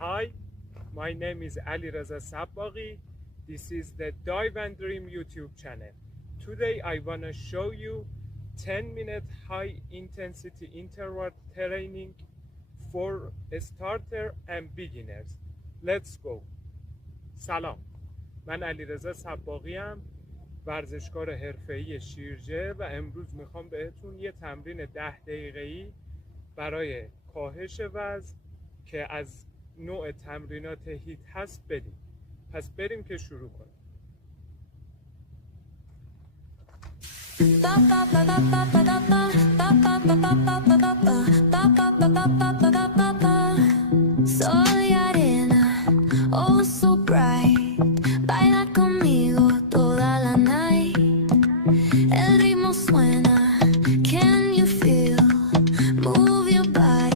Hi, my name is Ali Reza Sabbaghi. This is the Dive and Dream YouTube channel. Today I want to show you 10-minute high intensity interval training for starter and beginners. Let's go. سلام، من علیرضا صباغی ام، ورزشکار حرفه‌ای شیرجه و امروز میخوام بهتون یه تمرین 10 دقیقه‌ای برای کاهش وزن که از نوع تمرینات هیت هست بدیم. پس بریم که شروع کنیم. Ba ba ba ba ba ba ba ba ba ba ba ba ba ba ba ba ba ba ba